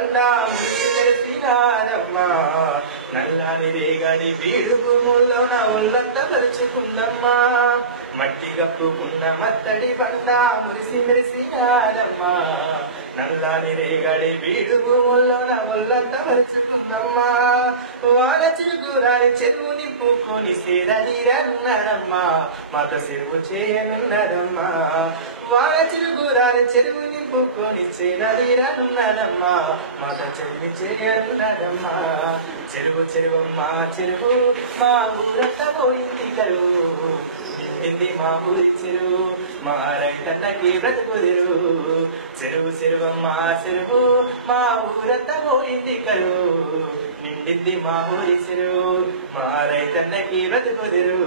బండ మురిసినారమ్మా నల్లాని రేగడి వీడు భూముల్లోన ఒళ్ళంతా పరుచుకుందమ్మా మట్టి కప్పుకున్న మత్తడి బండ మురిసినారమ్మా నల్లాని రేగడి వీడు భూముల్లోన ఒళ్ళంతా పరుచుకుందమ్మా వాన చిరుగురాని చెరువు నింపుకొని సేదీరన్నారమ్మా మాత చెరువు చేయనున్నారమ్మా వాన చిరుగురాని చెరువు నింపుకొని సేదీరన్నారమ్మా మాత చెరువు చేయనున్నారమ్మా చెరువు చెరువమ్మా చెరువు మా ఊరంతా పోయింది కరువు నిండింది మా ఊరి చెరువు మా రైతన్నకి బ్రతుకుదిరు చెరువు చెరువమ్మా చెరువు మా ఊరంతా పోయింది కరువు నిండింది మా ఊరి చెరువు మా రైతన్నకి బ్రతుకుదిరు